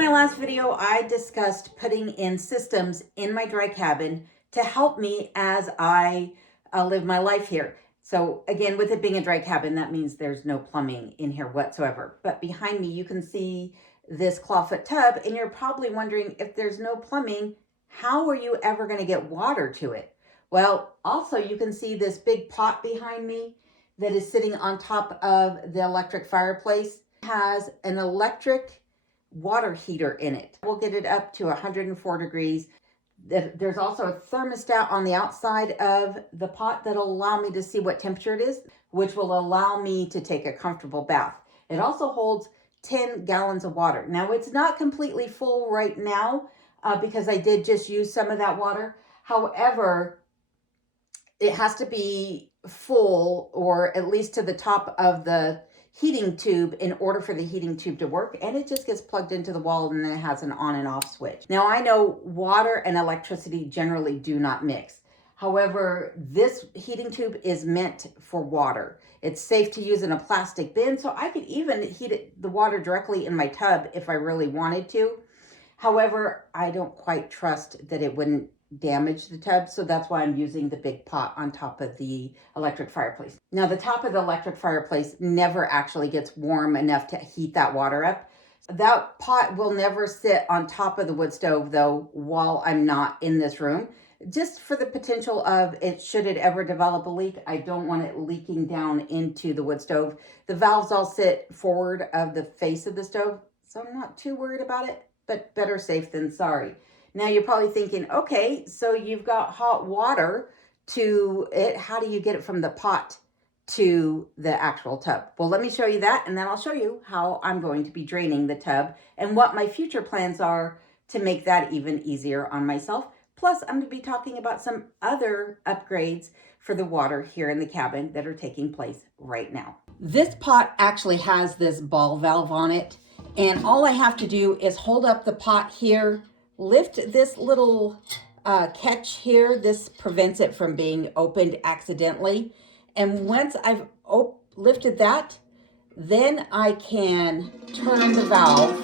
my last video, I discussed putting in systems in my dry cabin to help me as I live my life here. So again, with it being a dry cabin, that means there's no plumbing in here whatsoever. But behind me, you can see this clawfoot tub, and you're probably wondering, if there's no plumbing, how are you ever going to get water to it? Well, also you can see this big pot behind me that is sitting on top of the electric fireplace. It has an electric water heater in it. We'll get it up to 104 degrees. There's also a thermostat on the outside of the pot that'll allow me to see what temperature it is, which will allow me to take a comfortable bath. It also holds 10 gallons of water. Now, it's not completely full right now because I did just use some of that water. However, it has to be full, or at least to the top of the heating tube, in order for the heating tube to work, and it just gets plugged into the wall and then it has an on and off switch. Now, I know water and electricity generally do not mix. However, this heating tube is meant for water. It's safe to use in a plastic bin, so I could even heat the water directly in my tub if I really wanted to. However, I don't quite trust that it wouldn't damage the tub, so that's why I'm using the big pot on top of the electric fireplace. Now, the top of the electric fireplace never actually gets warm enough to heat that water up. That pot will never sit on top of the wood stove, though, while I'm not in this room, just for the potential of it, should it ever develop a leak. I don't want it leaking down into the wood stove. The valves all sit forward of the face of the stove, so I'm not too worried about it, but better safe than sorry. Now, you're probably thinking, okay, so you've got hot water to it. How do you get it from the pot to the actual tub? Well, let me show you that, and then I'll show you how I'm going to be draining the tub and what my future plans are to make that even easier on myself. Plus, I'm going to be talking about some other upgrades for the water here in the cabin that are taking place right now. This pot actually has this ball valve on it, and all I have to do is hold up the pot here, lift this little catch here. This prevents it from being opened accidentally. And once I've lifted that, then I can turn the valve,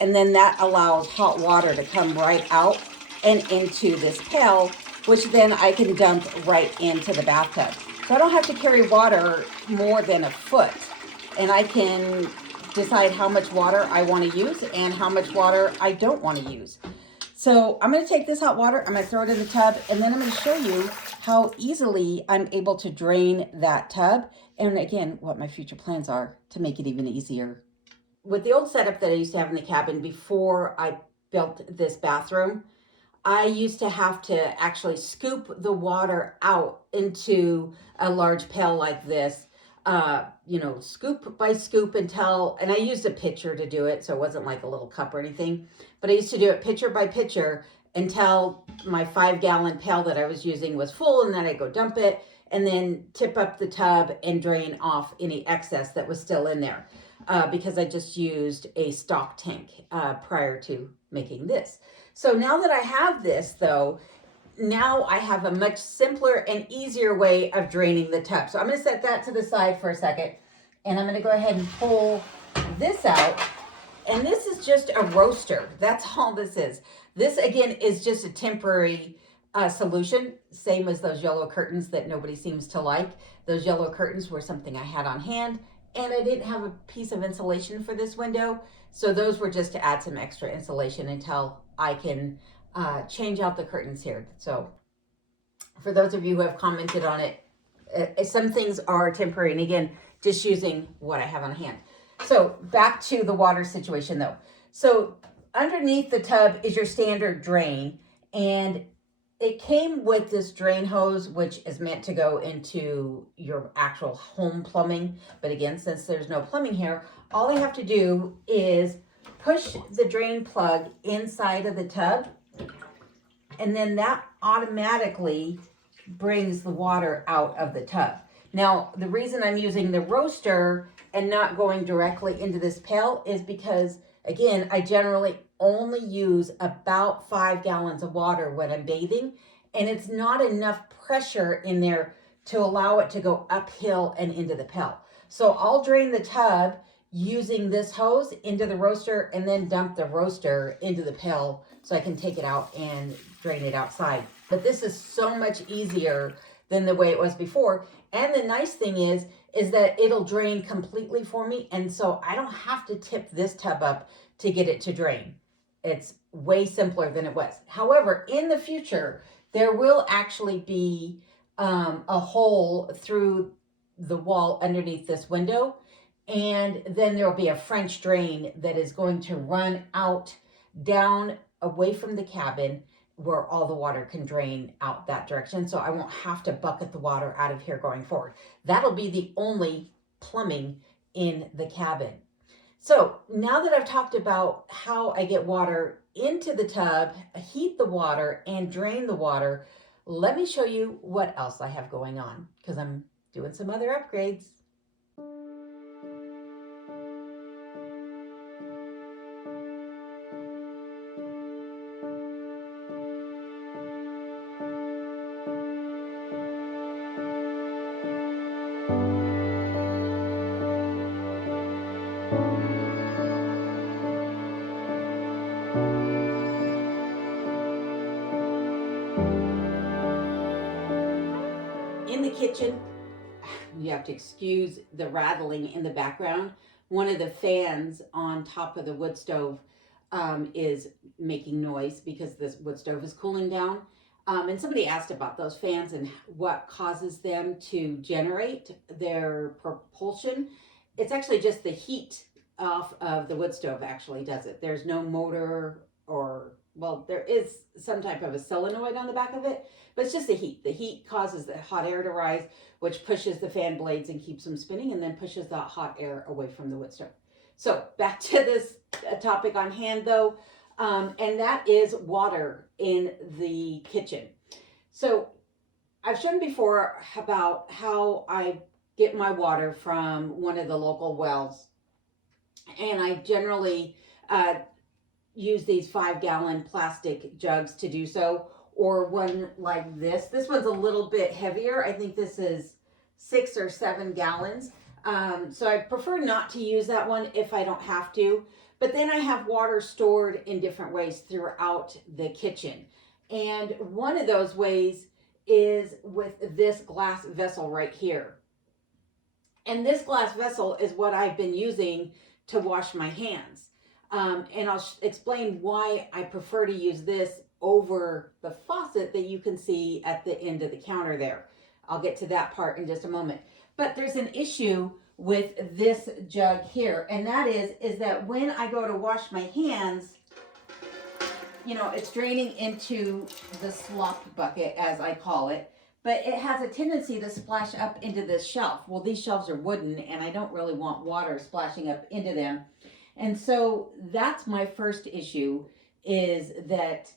and then that allows hot water to come right out and into this pail, which then I can dump right into the bathtub. So I don't have to carry water more than a foot, and I can decide how much water I want to use and how much water I don't want to use. So I'm going to take this hot water, I'm going to throw it in the tub, and then I'm going to show you how easily I'm able to drain that tub, and again, what my future plans are to make it even easier. With the old setup that I used to have in the cabin before I built this bathroom, I used to have to actually scoop the water out into a large pail like this, scoop by scoop until, and I used a pitcher to do it, so it wasn't like a little cup or anything, but I used to do it pitcher by pitcher until my 5-gallon pail that I was using was full, and then I'd go dump it and then tip up the tub and drain off any excess that was still in there, because I just used a stock tank prior to making this. So now that I have this, though, now I have a much simpler and easier way of draining the tub. So I'm going to set that to the side for a second, and I'm going to go ahead and pull this out. And this is just a roaster. That's all this is. This, again, is just a temporary solution, same as those yellow curtains that nobody seems to like. Those yellow curtains were something I had on hand, and I didn't have a piece of insulation for this window. So those were just to add some extra insulation until I can change out the curtains here. So for those of you who have commented on it, some things are temporary, and again, just using what I have on hand. So back to the water situation though. So underneath the tub is your standard drain, and it came with this drain hose, which is meant to go into your actual home plumbing. But again, since there's no plumbing here, all I have to do is push the drain plug inside of the tub, and then that automatically brings the water out of the tub. Now, the reason I'm using the roaster and not going directly into this pail is because, again, I generally only use about 5 gallons of water when I'm bathing, and it's not enough pressure in there to allow it to go uphill and into the pail. So I'll drain the tub using this hose into the roaster and then dump the roaster into the pail so I can take it out and drain it outside. But this is so much easier than the way it was before. And the nice thing is that it'll drain completely for me. And so I don't have to tip this tub up to get it to drain. It's way simpler than it was. However, in the future, there will actually be a hole through the wall underneath this window. And then there'll be a French drain that is going to run out down away from the cabin where all the water can drain out that direction. So I won't have to bucket the water out of here going forward. That'll be the only plumbing in the cabin. So now that I've talked about how I get water into the tub, heat the water, and drain the water, let me show you what else I have going on, because I'm doing some other upgrades. In the kitchen, you have to excuse the rattling in the background. One of the fans on top of the wood stove is making noise because this wood stove is cooling down. And somebody asked about those fans and what causes them to generate their propulsion. It's actually just the heat off of the wood stove actually does it. There's no motor or, well, there is some type of a solenoid on the back of it, but it's just the heat. The heat causes the hot air to rise, which pushes the fan blades and keeps them spinning, and then pushes that hot air away from the wood stove. So back to this topic on hand though, and that is water in the kitchen. So I've shown before about how I get my water from one of the local wells, and I generally use these 5-gallon plastic jugs to do so, or one like this. This one's a little bit heavier. I think this is 6 or 7 gallons. So I prefer not to use that one if I don't have to. But then I have water stored in different ways throughout the kitchen. And one of those ways is with this glass vessel right here. And this glass vessel is what I've been using to wash my hands. And I'll explain why I prefer to use this over the faucet that you can see at the end of the counter there. I'll get to that part in just a moment. But there's an issue with this jug here, and that is that when I go to wash my hands, you know, it's draining into the slop bucket, as I call it, but it has a tendency to splash up into this shelf. Well, these shelves are wooden, and I don't really want water splashing up into them. And so that's my first issue, is that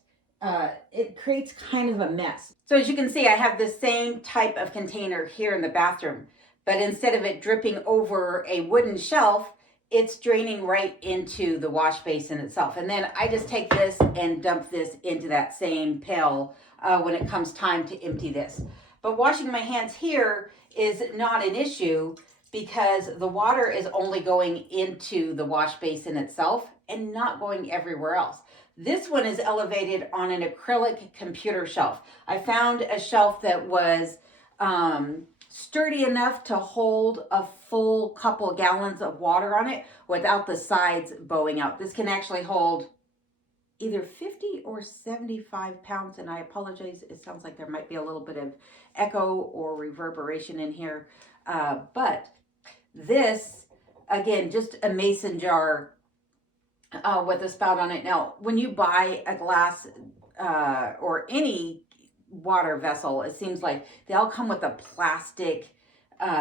it creates kind of a mess. So as you can see, I have the same type of container here in the bathroom, but instead of it dripping over a wooden shelf, it's draining right into the wash basin itself. And then I just take this and dump this into that same pail when it comes time to empty this. But washing my hands here is not an issue because the water is only going into the wash basin itself and not going everywhere else. This one is elevated on an acrylic computer shelf. I found a shelf that was sturdy enough to hold a full couple gallons of water on it without the sides bowing out. This can actually hold either 50 or 75 pounds, and I apologize, it sounds like there might be a little bit of echo or reverberation in here. But this, again, just a mason jar with a spout on it. Now, when you buy a glass or any water vessel, it seems like they all come with a plastic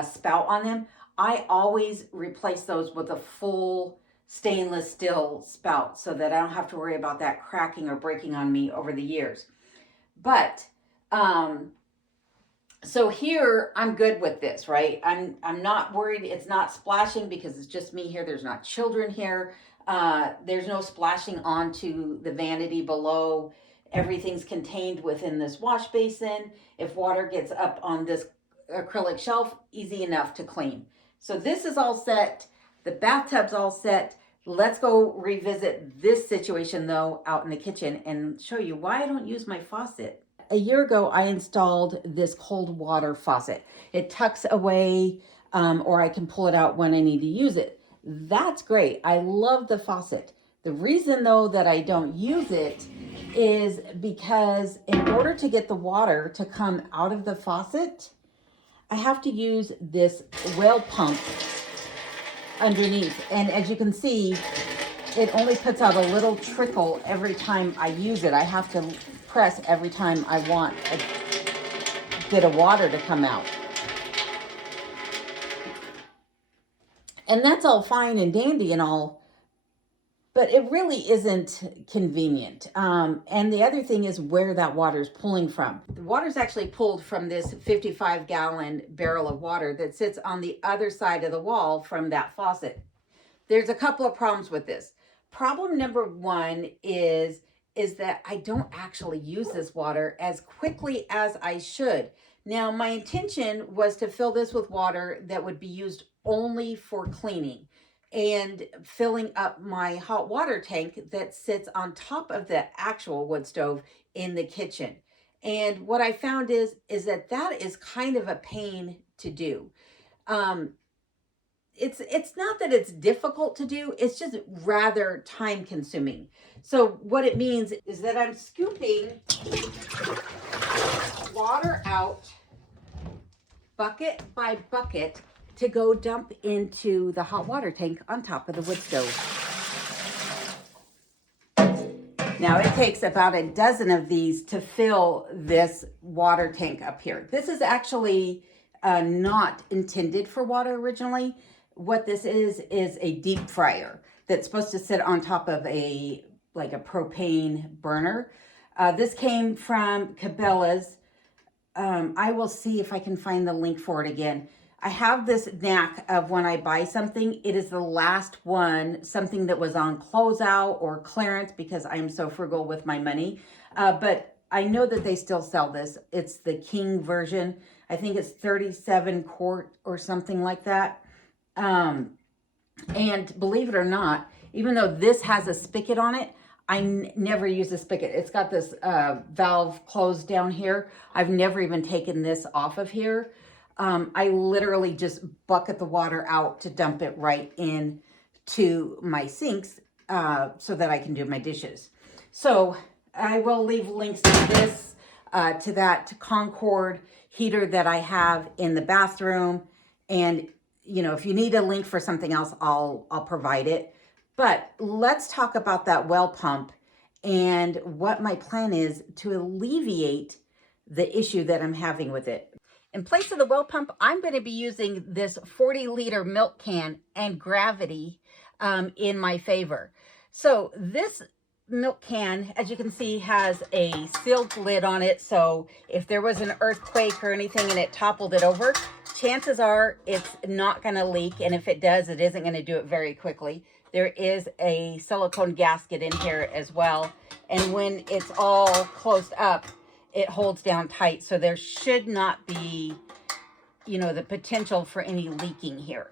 spout on them. I always replace those with a full stainless steel spout so that I don't have to worry about that cracking or breaking on me over the years. But so here I'm good with this, right? I'm not worried it's not splashing because it's just me here. There's not children here. There's no splashing onto the vanity below. Everything's contained within this wash basin. If water gets up on this acrylic shelf, easy enough to clean. So this is all set. The bathtub's all set. Let's go revisit this situation though out in the kitchen and show you why I don't use my faucet. A year ago, I installed this cold water faucet. It tucks away, or I can pull it out when I need to use it. That's great. I love the faucet. The reason though that I don't use it is because in order to get the water to come out of the faucet, I have to use this well pump underneath. And as you can see, it only puts out a little trickle every time I use it. I have to press every time I want a bit of water to come out. And that's all fine and dandy and all, but it really isn't convenient. And the other thing is where that water is pulling from. The water is actually pulled from this 55-gallon barrel of water that sits on the other side of the wall from that faucet. There's a couple of problems with this. Problem number one is that I don't actually use this water as quickly as I should. Now, my intention was to fill this with water that would be used only for cleaning and filling up my hot water tank that sits on top of the actual wood stove in the kitchen. And what I found is that is kind of a pain to do. It's not that it's difficult to do, it's just rather time consuming. So what it means is that I'm scooping water out bucket by bucket to go dump into the hot water tank on top of the wood stove. Now it takes about a dozen of these to fill this water tank up here. This is actually not intended for water originally. What this is a deep fryer that's supposed to sit on top of a propane burner. This came from Cabela's. I will see if I can find the link for it again. I have this knack of when I buy something, it is the last one, something that was on closeout or clearance because I am so frugal with my money. But I know that they still sell this. It's the King version. I think it's 37 quart or something like that. And believe it or not, even though this has a spigot on it, I never use the spigot. It's got this valve closed down here. I've never even taken this off of here. I literally just bucket the water out to dump it right in to my sinks so that I can do my dishes. So I will leave links to this, to that Concord heater that I have in the bathroom. And, you know, if you need a link for something else, I'll provide it. But let's talk about that well pump and what my plan is to alleviate the issue that I'm having with it. In place of the well pump, I'm going to be using this 40-liter milk can and gravity in my favor. So this milk can, as you can see, has a sealed lid on it. So if there was an earthquake or anything and it toppled it over, chances are it's not going to leak. And if it does, it isn't going to do it very quickly. There is a silicone gasket in here as well. And when it's all closed up, it holds down tight. So there should not be, you know, the potential for any leaking here.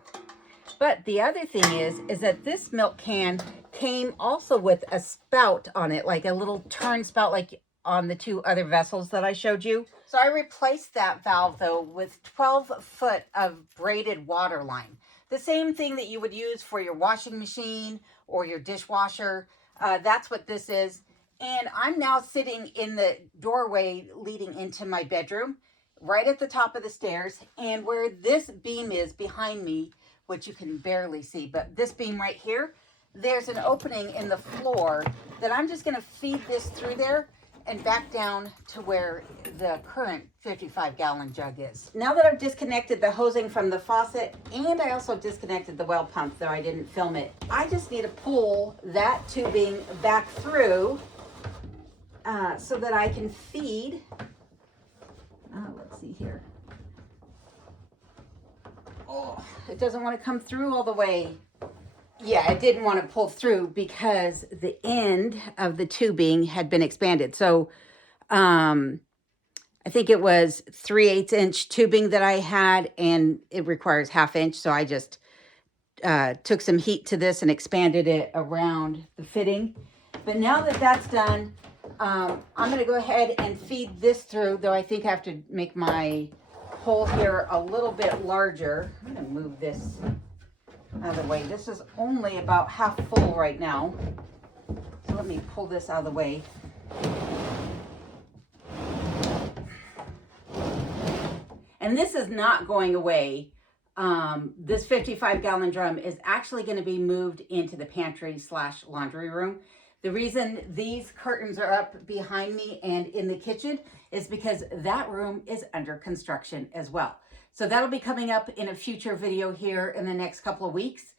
But the other thing is that this milk can came also with a spout on it, like a little turn spout, like on the two other vessels that I showed you. So I replaced that valve though with 12 foot of braided water line. The same thing that you would use for your washing machine or your dishwasher. That's what this is. And I'm now sitting in the doorway leading into my bedroom, right at the top of the stairs. And where this beam is behind me, which you can barely see, but this beam right here, there's an opening in the floor that I'm just going to feed this through there and back down to where the current 55-gallon jug is. Now that I've disconnected the hosing from the faucet, and I also disconnected the well pump, though I didn't film it, I just need to pull that tubing back through so that I can feed, let's see here. Oh, it doesn't want to come through all the way. Yeah, it didn't want to pull through because the end of the tubing had been expanded. So I think it was 3/8 inch tubing that I had, and it requires 1/2 inch. So I just took some heat to this and expanded it around the fitting. But now that that's done, I'm going to go ahead and feed this through, though I think I have to make my hole here a little bit larger. I'm going to move this out of the way. This is only about half full right now. So let me pull this out of the way. And this is not going away. This 55-gallon drum is actually going to be moved into the pantry / laundry room. The reason these curtains are up behind me and in the kitchen is because that room is under construction as well. So that'll be coming up in a future video here in the next couple of weeks.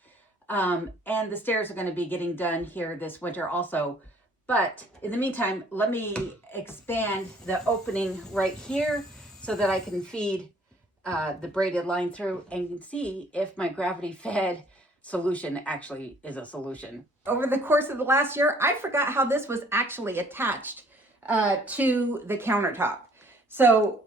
And the stairs are going to be getting done here this winter also. But in the meantime, let me expand the opening right here so that I can feed the braided line through and see if my gravity fed solution actually is a solution. Over the course of the last year, I forgot how this was actually attached to the countertop. So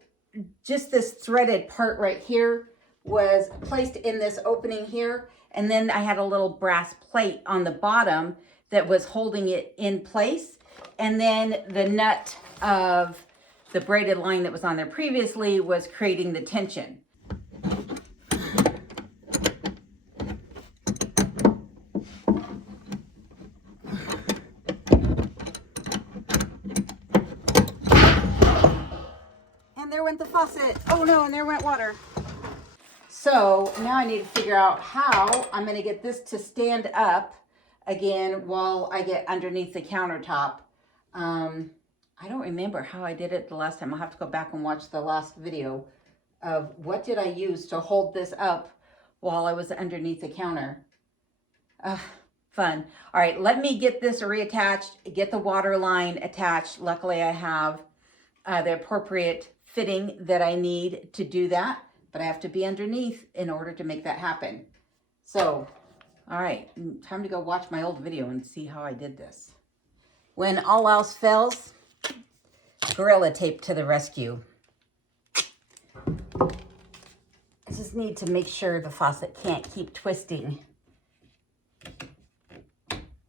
just this threaded part right here was placed in this opening here. And then I had a little brass plate on the bottom that was holding it in place. And then the nut of the braided line that was on there previously was creating the tension. And there went the faucet. Oh no, and there went water. So now I need to figure out how I'm going to get this to stand up again while I get underneath the countertop. I don't remember how I did it the last time. I'll have to go back and watch the last video of what did I use to hold this up while I was underneath the counter. Fun. All right, let me get this reattached, get the water line attached. Luckily, I have the appropriate fitting that I need to do that, but I have to be underneath in order to make that happen. So, all right, time to go watch my old video and see how I did this. When all else fails, Gorilla Tape to the rescue. I just need to make sure the faucet can't keep twisting.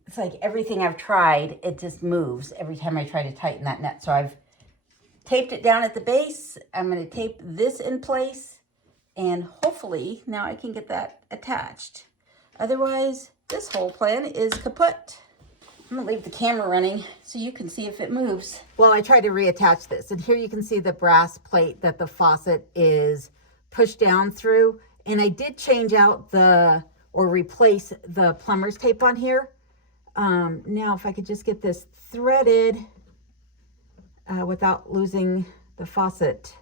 It's like everything I've tried, it just moves every time I try to tighten that nut. So I've taped it down at the base. I'm going to tape this in place, and hopefully now I can get that attached. Otherwise, this whole plan is kaput. I'm gonna leave the camera running so you can see if it moves. Well, I tried to reattach this, and here you can see the brass plate that the faucet is pushed down through. And I did change out or replace the plumber's tape on here. Now, if I could just get this threaded without losing the faucet.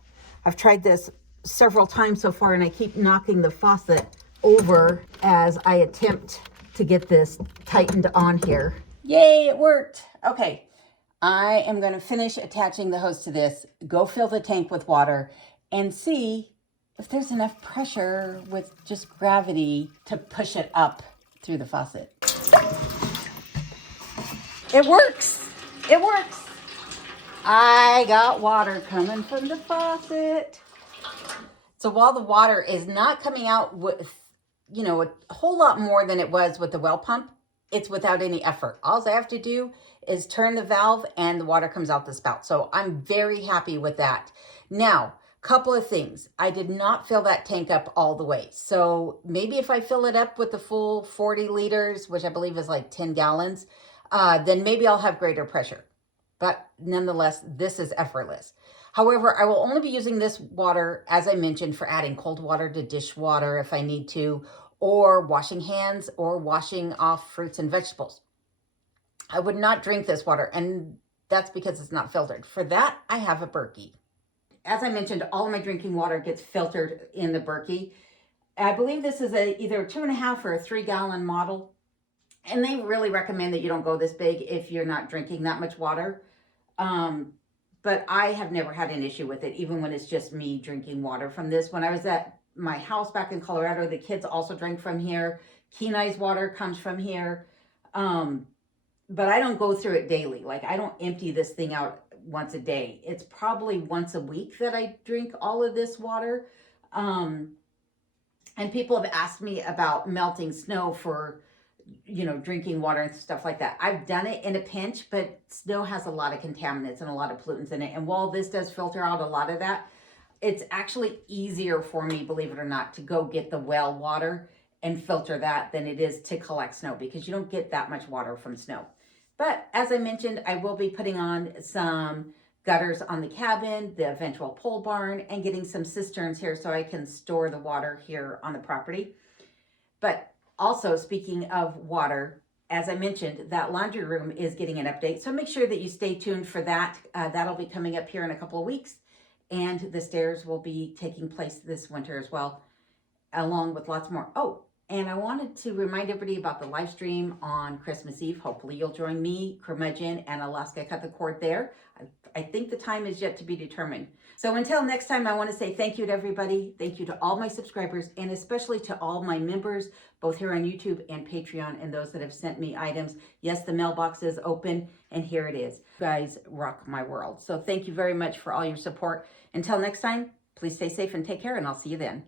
I've tried this several times so far, and I keep knocking the faucet over as I attempt to get this tightened on here. Yay, it worked. Okay, I am going to finish attaching the hose to this, go fill the tank with water, and see if there's enough pressure with just gravity to push it up through the faucet. It works. It works. I got water coming from the faucet. So while the water is not coming out with, a whole lot more than it was with the well pump, it's without any effort. All I have to do is turn the valve and the water comes out the spout. So I'm very happy with that. Now, couple of things. I did not fill that tank up all the way. So maybe if I fill it up with the full 40 liters, which I believe is like 10 gallons, then maybe I'll have greater pressure. But nonetheless, this is effortless. However, I will only be using this water, as I mentioned, for adding cold water to dishwater if I need to, or washing hands or washing off fruits and vegetables. I would not drink this water, and that's because it's not filtered. For that, I have a Berkey. As I mentioned, all of my drinking water gets filtered in the Berkey. I believe this is either a 2.5 or a 3 gallon model. And they really recommend that you don't go this big if you're not drinking that much water. But I have never had an issue with it, even when it's just me drinking water from this. When I was at my house back in Colorado, the kids also drank from here. Kenai's water comes from here. But I don't go through it daily. Like, I don't empty this thing out once a day. It's probably once a week that I drink all of this water. And people have asked me about melting snow for, drinking water and stuff like that. I've done it in a pinch, but snow has a lot of contaminants and a lot of pollutants in it. And while this does filter out a lot of that, it's actually easier for me, believe it or not, to go get the well water and filter that than it is to collect snow, because you don't get that much water from snow. But as I mentioned, I will be putting on some gutters on the cabin, the eventual pole barn, and getting some cisterns here so I can store the water here on the property. But also, speaking of water, as I mentioned, that laundry room is getting an update. So make sure that you stay tuned for that. That'll be coming up here in a couple of weeks. And the stairs will be taking place this winter as well, along with lots more. Oh, and I wanted to remind everybody about the live stream on Christmas Eve. Hopefully you'll join me, Curmudgeon, and Alaska Cut the Cord there. I think the time is yet to be determined. So until next time, I want to say thank you to everybody. Thank you to all my subscribers, and especially to all my members, both here on YouTube and Patreon, and those that have sent me items. Yes, the mailbox is open, and here it is. You guys rock my world. So thank you very much for all your support. Until next time, please stay safe and take care, and I'll see you then.